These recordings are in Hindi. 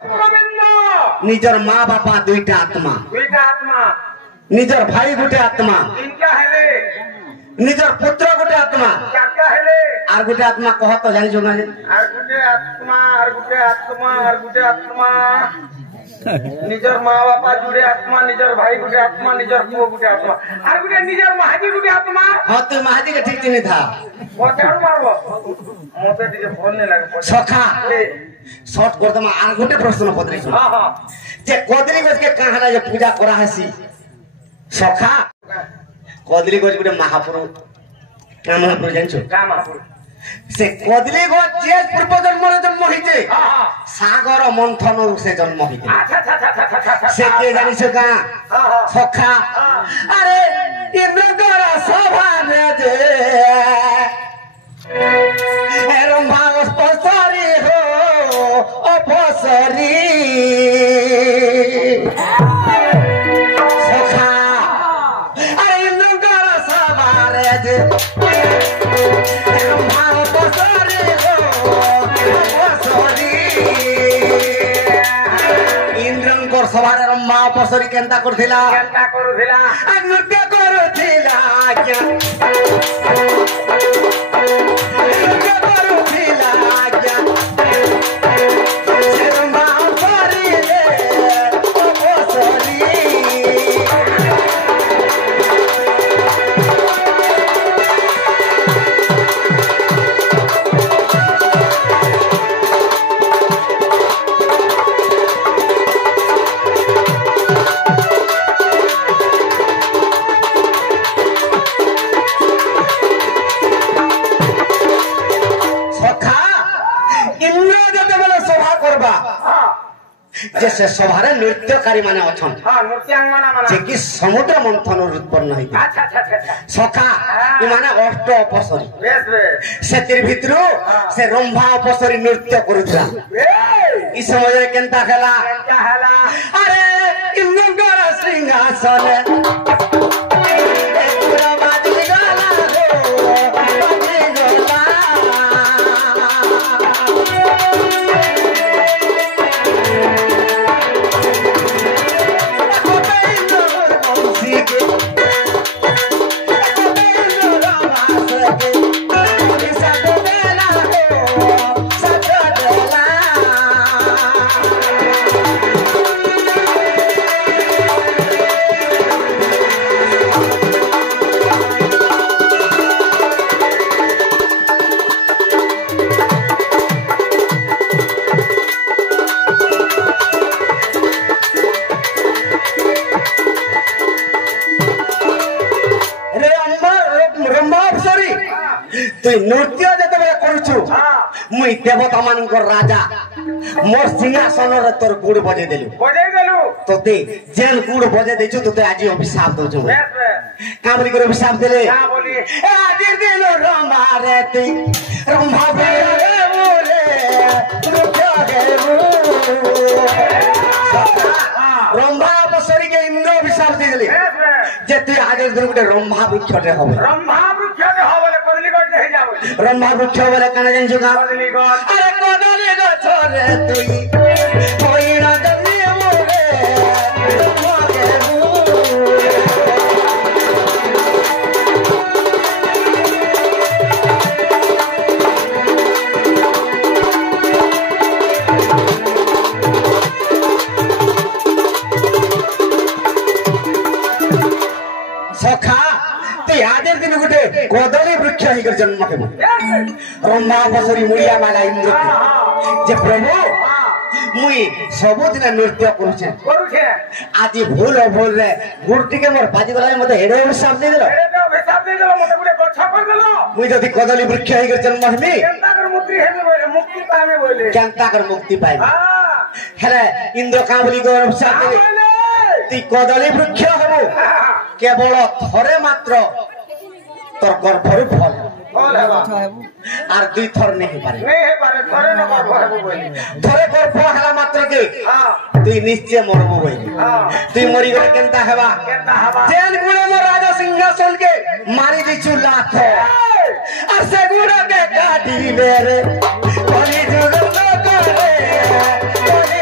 निजर माँ बापा दुईटा आत्मा निजर भाई गोटे आत्मा निजर पुत्र गोटे आत्मा आर गोटे आत्मा कह तो जानी जो निजर माँ बापा जुड़े आत्मा निजर भाई गुटे आत्मा निजर पुओ गुटे आत्मा आर गुटे निजर महाजी गुटे आत्मा। हाँ तो महाजी के ठीक नहीं था मोचारू मारबो मोते टिके फोन नहीं लागे सखा शॉर्ट कर दमा आर गोटे प्रश्न पत्रे सुन। हां जे कदली गज के काहना जे पूजा करा हसी सखा कदली गज गुटे महापुरुष का महापुरुष जानछो का महापुरुष से कदली गज जे पूर्व जन्म रे जन्म होइते सागर मंथन से जन्म होइते अच्छा से के जानि छ का सखा अरे इंद्रगर सभा में जे एरम भाव पसरी हो अपसरी सखा अरे इंद्रगर सभा रे जे इंद्रंकर सभारे रम्मा अपसरी केंता करथिला नृत्य करथिला क्या नृत्य करथिला क्या से रम्मा अपसरी रे अपसरी जैसे सभारे नृत्यकारी माने अछन हां नृत्यांगना माने जे कि समुद्र मंथन उत्पन्न होई अच्छा सखा इ माने अष्ट अपसरी बेस से तिर भितरु से रंभा अपसरी नृत्य करूथला इ समय रे केनता खेला अरे इंद्रगर सिंहासन पूरा बाजी गला हो बाजी गला नृत्य जतबे करूछु मुई देवता मानकर राजा मोर सिंहासन रे तोर गुड़ बजे देलु तोते जेन गुड़ बजे देछु तोते आज अभिशाप दोछु का बोली कर अभिशाप देले का बोली ए आज दिन रंभा रे ती रंभा रे मोरे नृत्य गे रंभा बसरी के इंद्र अभिशाप दे देले जेते आज दिन गुटे रंभा वृक्षटे होबे रंभा वृक्ष बोले कना जान जुगा अरे कदली गछ रे तुई कोइना दली मोरे मोगे सखा ते आदर दिन गुटे कदली वृक्ष ही कर जन्म के रंभा बसरी मुड़िया माला इंद्र जे प्रभु मुई सबुदिन नृत्य करूछे आज भूल रे गुड़ टिके मोर बाजी गला मते हेडे हिसाब दे देलो मते गुटे गछ कर देलो मुई जदी कदली वृक्ष ही कर जन्म हमी केनता कर मुक्ति पावे बोले केनता कर मुक्ति पाए हेले इंद्र का बोली गो हिसाब दे ती कदली वृक्ष हबो केवल थरे मात्र तोर गर्भर फल आर दुई थर नहीं पारे थरे न गर्भ हेबो बोली थरे गर्भ हला मात्र के तुई निश्चय मरबो बोली तुई मरी गले केनता हेबा जेन गुणे मोर राजा सिंहासन के मारी दिछु लाथ आ से गुणे के काटी बेरे कली जुग करे कली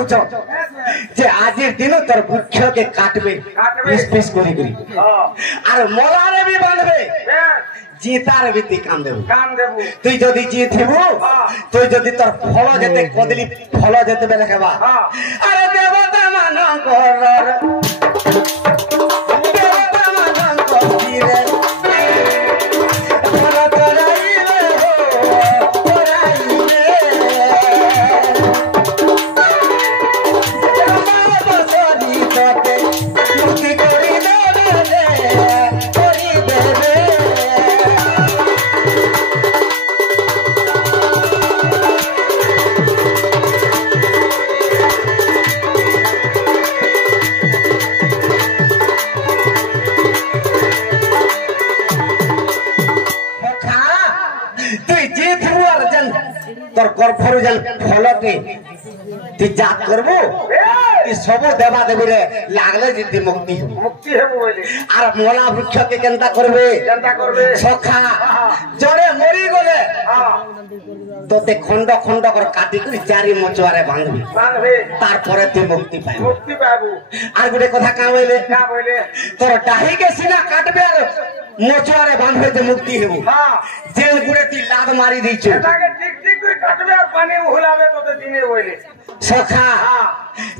দৌছ যে আজের দিন তোর বৃক্ষকে কাটবে পিস পিস করে করে আর মলারে বি বাঁধবে জিতার ভিত্তি কাম দেবু তুই যদি জিত হবু তুই যদি তোর ফল যেতে কদলি ফল যেতে বেলে খাবা আরে দেবতা মানকর দেবতা মানকর রে ফল তোরাইলে হো তোরাইলে আমার বসরি তোকে মুক্তি করি দেবে করি দেবে তুই যে থাকবো আর যেন তোর গর্ভর যেন ফলতে তুই যা করবো এই সব দেবা দেবীরে লাগলে যদি মুক্তি হব মুক্তি হব বলে আর মলা বৃক্ষকে কেনতা করবে সখা জড়ে মরি গলে তোতে খন্ড খন্ড করে কাটি করে চারি মচুয়ারে বাঁধবি তারপরে তুই মুক্তি পাইবি মুক্তি পাবো আর গোটে কথা কা বইলে বলে তোর ডাহিকে সিনা কাটবে আর মচুয়ারে বাঁধবে যে মুক্তি হব জেল গুড়ে তুই লাদ মারি দিছ এটাকে ঠিক ঠিক করে কাটবে আর পানি উহলাবে তোতে দিনে বলে সখা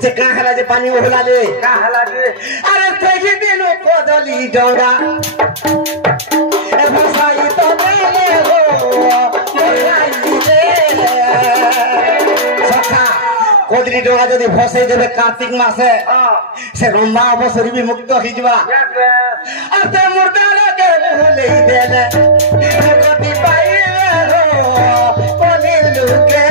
যে কা হেলা যে পানি উহলালে কা হেলাবে আরে থেকে দিল কদলি ডোরা এ ভাষাই তো দেলে গো মোরাই দিলে সখা কদলি ডোরা যদি ভসে দেবে কার্তিক মাসে সে রম্বা অবসরি বি মুক্ত হই যাবা আর তে মুর্দারকে ভুলেই দেলে মুক্তি পাইলে গো কলি লুকে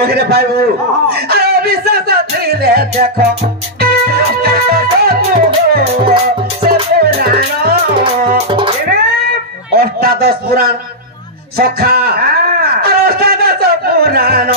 বহিরে পাইবু আর বিশ্বাস দিলে দেখো সে পুরাণ অষ্টাদশ পুরাণ সখা অষ্টাদশ পুরাণ